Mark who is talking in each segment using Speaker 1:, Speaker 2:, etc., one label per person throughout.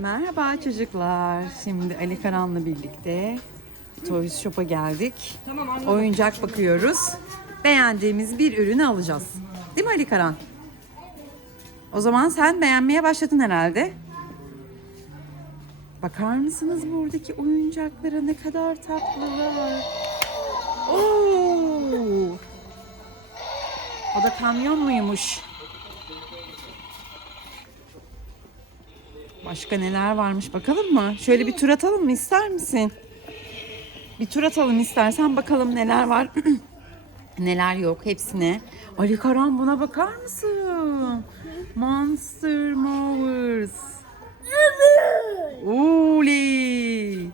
Speaker 1: Merhaba çocuklar. Şimdi Ali Karan'la birlikte Toys Shop'a geldik. Oyuncak bakıyoruz. Beğendiğimiz bir ürünü alacağız. Değil mi Ali Karan? O zaman sen beğenmeye başladın herhalde. Bakar mısınız buradaki oyuncaklara ne kadar tatlılar. Oo! O da kamyon muymuş? Başka neler varmış bakalım mı? Şöyle bir tur atalım mı ister misin? Bir tur atalım istersen bakalım neler var. neler yok hepsine. Ali Karan buna bakar mısın? Monster Movers. Oley.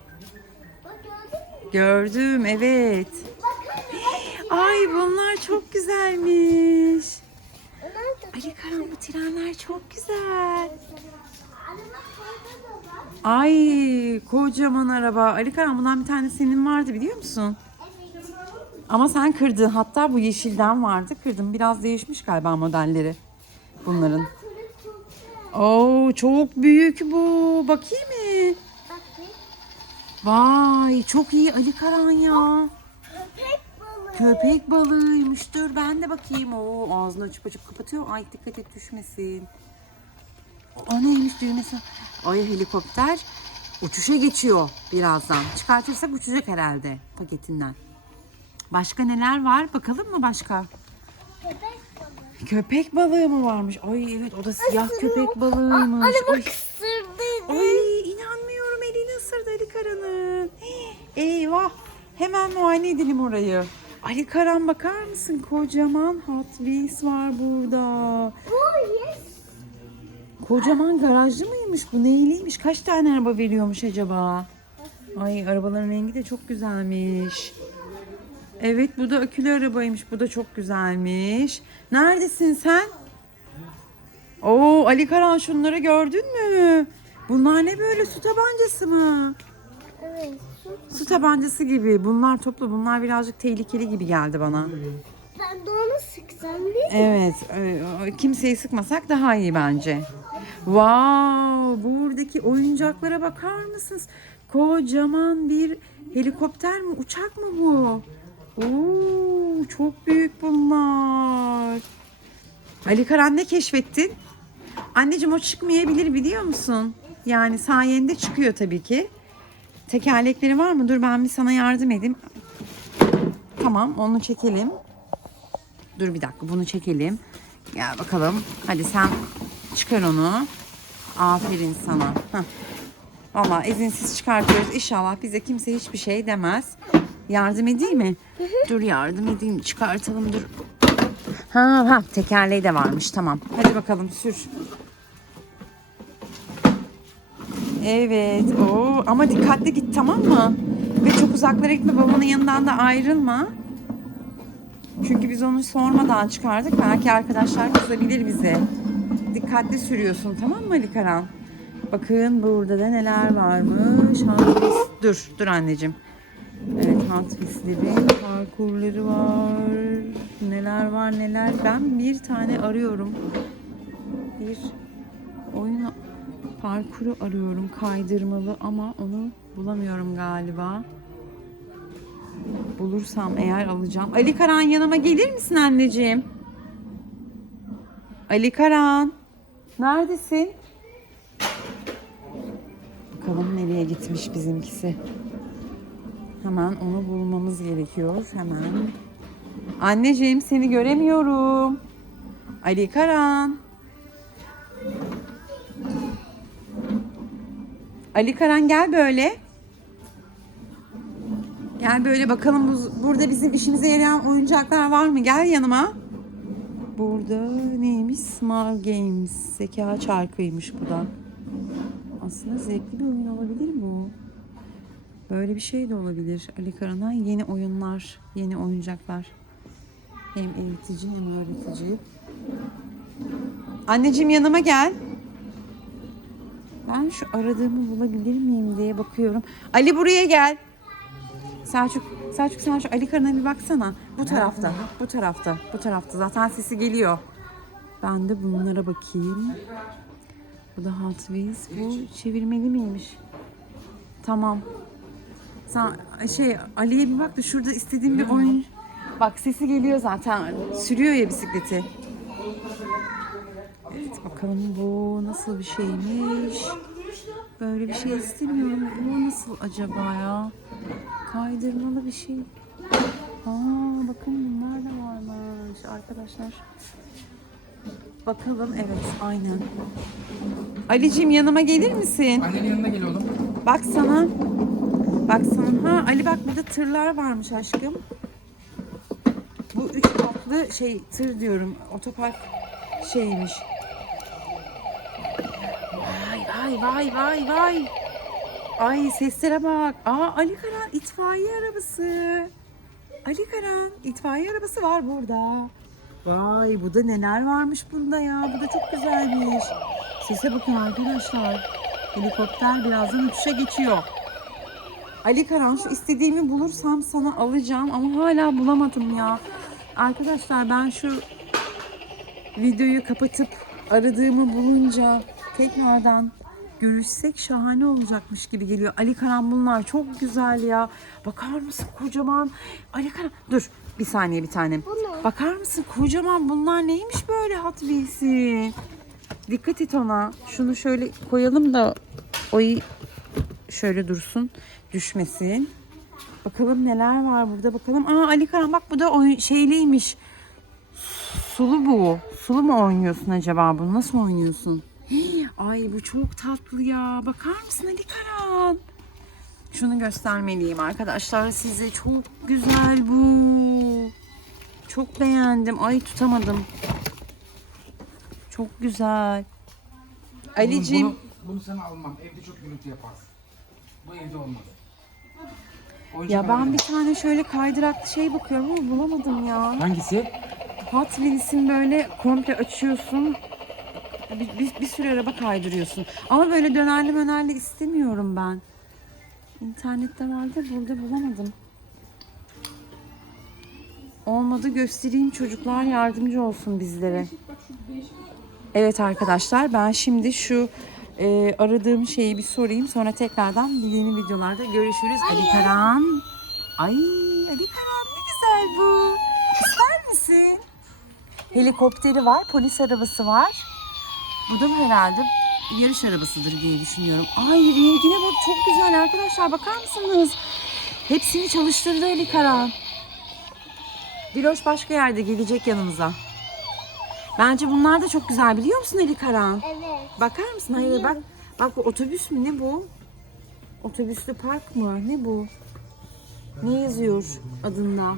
Speaker 1: Gördüm evet. Ay bunlar çok güzelmiş. Ali Karan bu trenler çok güzel. Ay kocaman araba. Ali Karan bundan bir tane senin vardı biliyor musun? Ama sen kırdın. Hatta bu yeşilden vardı. Kırdım. Biraz değişmiş galiba modelleri bunların. Oo çok büyük bu. Bakayım mı? Vay çok iyi Ali Karan ya. Köpek balığıymış. Dur ben de bakayım. Oo ağzını açıp açıp kapatıyor. Ay dikkat et düşmesin. O neymiş düğmesi? Ay helikopter uçuşa geçiyor birazdan. Çıkartırsak uçacak herhalde paketinden. Başka neler var? Bakalım mı başka? Köpek balığı mı varmış? Ay evet o da siyah köpek balığıymış. Ay, ay inanmıyorum elini ısırdı Ali Karan'ın. Eyvah hemen muayene edelim orayı. Ali Karan bakar mısın? Kocaman Hot Wheels var burada. Kocaman garajlı mıymış bu? Neyliymiş? Kaç tane araba veriyormuş acaba? Ay arabaların rengi de çok güzelmiş. Evet bu da akülü arabaymış. Bu da çok güzelmiş. Neredesin sen? Oo Ali Karan şunları gördün mü? Bunlar ne böyle su tabancası mı? Su tabancası gibi. Bunlar toplu. Bunlar birazcık tehlikeli gibi geldi bana.
Speaker 2: Ben de onu sıksam değil
Speaker 1: Evet, e, kimseyi sıkmasak daha iyi bence. Wow, buradaki oyuncaklara bakar mısınız? Kocaman bir helikopter mi, uçak mı bu? Oo, çok büyük bunlar. Ali Karan ne keşfettin? Anneciğim o çıkmayabilir biliyor musun? Yani sayende çıkıyor tabii ki. Tekerlekleri var mı? Dur ben bir sana yardım edeyim. Tamam onu çekelim. Dur bir dakika bunu çekelim. Gel bakalım. Hadi sen çıkar onu. Aferin sana. Heh. Valla izinsiz çıkartıyoruz. İnşallah bize kimse hiçbir şey demez. Yardım edeyim mi? Dur yardım edeyim. Çıkartalım dur. Ha ha tekerleği de varmış tamam. Hadi bakalım sür. Evet. Oo, ama dikkatli git tamam mı? Ve çok uzaklara gitme. Babanın yanından da ayrılma. Çünkü biz onu sormadan çıkardık. Belki arkadaşlar kızabilir bize. Dikkatli sürüyorsun tamam mı Ali Karan? Bakın burada da neler varmış. Hantvis. Dur, dur anneciğim. Evet Hantvis'lerin parkurları var. Neler var neler. Ben bir tane arıyorum. Bir oyun parkuru arıyorum. Kaydırmalı ama onu bulamıyorum galiba. Bulursam eğer alacağım. Ali Karan yanıma gelir misin anneciğim? Ali Karan. Neredesin? Bakalım nereye gitmiş bizimkisi. Hemen onu bulmamız gerekiyor. Hemen. Anneciğim seni göremiyorum. Ali Karan. Ali Karan gel böyle. Gel böyle bakalım bu- burada bizim işimize yarayan oyuncaklar var mı? Gel yanıma. Burada neymiş? Smart Games. Zeka çarkıymış bu da. Aslında zevkli bir oyun olabilir bu. Böyle bir şey de olabilir. Ali Karan'a yeni oyunlar, yeni oyuncaklar. Hem eğitici hem öğretici. Anneciğim yanıma gel. Ben şu aradığımı bulabilir miyim diye bakıyorum. Ali buraya gel. Selçuk, Selçuk sen şu Ali Karan'a bir baksana. Bu tarafta, bu tarafta, bu tarafta. Zaten sesi geliyor. Ben de bunlara bakayım. Bu da Hot Wheels. Bu çevirmeli miymiş? Tamam. Sen şey Ali'ye bir bak da şurada istediğim bir oyun. Bak sesi geliyor zaten. Sürüyor ya bisikleti. Evet bakalım bu nasıl bir şeymiş. Böyle bir şey istemiyorum. Bu nasıl acaba ya? Kaydırmalı bir şey. Aa bakın bunlar da varmış arkadaşlar. Bakalım evet aynen. Ali'cim yanıma gelir misin?
Speaker 3: Annenin yanına gel oğlum.
Speaker 1: Bak sana. Bak sana. Ha Ali bak burada tırlar varmış aşkım. Bu üç katlı şey tır diyorum. Otopark şeymiş. Vay vay vay vay. Ay seslere bak. Aa Ali Karan itfaiye arabası. Ali Karan itfaiye arabası var burada. Vay bu da neler varmış bunda ya. Bu da çok güzelmiş. Sese bakın arkadaşlar. Helikopter birazdan uçuşa geçiyor. Ali Karan şu istediğimi bulursam sana alacağım ama hala bulamadım ya. Arkadaşlar ben şu videoyu kapatıp aradığımı bulunca tekrardan görüşsek şahane olacakmış gibi geliyor. Ali Karan bunlar çok güzel ya. Bakar mısın kocaman? Ali Karan dur bir saniye bir tanem. Bakar mısın kocaman bunlar neymiş böyle Hot Wheels'in? Dikkat et ona. Şunu şöyle koyalım da o şöyle dursun. Düşmesin. Bakalım neler var burada bakalım. Aa Ali Karan bak bu da oyun şeyliymiş. Sulu bu. Sulu mu oynuyorsun acaba bunu? Nasıl oynuyorsun? Hii, Ay bu çok tatlı ya. Bakar mısın Ali Karan? Şunu göstermeliyim arkadaşlar size. Çok güzel bu. Çok beğendim. Ay tutamadım. Çok güzel. Ali'cim.
Speaker 3: Bunu, bunu sana almam. Evde çok gürültü yaparsın. Bu evde olmaz. Oyuncak
Speaker 1: Ya ben bir tane şöyle kaydıraklı şey bakıyorum ama bulamadım ya.
Speaker 3: Hangisi?
Speaker 1: Hot Wheels'in böyle komple açıyorsun. Bir, bir, bir sürü araba kaydırıyorsun. Ama böyle dönerli mönerli istemiyorum ben. İnternette vardı burada bulamadım. Olmadı göstereyim çocuklar yardımcı olsun bizlere. Evet arkadaşlar ben şimdi şu e, aradığım şeyi bir sorayım. Sonra tekrardan yeni videolarda görüşürüz. Ali Karan. Ay Ali Karan ne güzel bu. İster misin? Helikopteri var, polis arabası var. Bu da herhalde yarış arabasıdır diye düşünüyorum. Ay rengine bak çok güzel arkadaşlar bakar mısınız? Hepsini çalıştırdı Ali Karan. Diloş başka yerde gelecek yanımıza. Bence bunlar da çok güzel biliyor musun Ali Karan?
Speaker 2: Evet.
Speaker 1: Bakar mısın? Hayır bak. Bak bu otobüs mü? Ne bu? Otobüslü park mı? Ne bu? Ne yazıyor adında?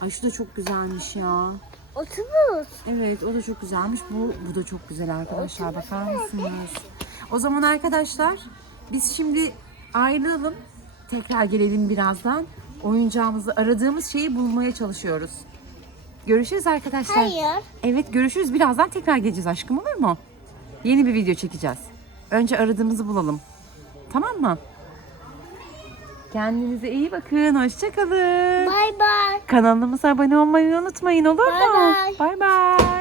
Speaker 1: Ay şu da çok güzelmiş ya.
Speaker 2: Otobüs.
Speaker 1: Evet o da çok güzelmiş. Bu, bu da çok güzel arkadaşlar. Bakar mısınız? O zaman arkadaşlar biz şimdi ayrılalım. Tekrar gelelim birazdan. Oyuncağımızı aradığımız şeyi bulmaya çalışıyoruz. Görüşürüz arkadaşlar.
Speaker 2: Hayır.
Speaker 1: Evet görüşürüz. Birazdan tekrar geleceğiz aşkım olur mu? Yeni bir video çekeceğiz. Önce aradığımızı bulalım. Tamam mı? Kendinize iyi bakın. Hoşçakalın.
Speaker 2: Bay bay.
Speaker 1: Kanalımıza abone olmayı unutmayın olur mu?
Speaker 2: Bay bay.
Speaker 1: Bay bay.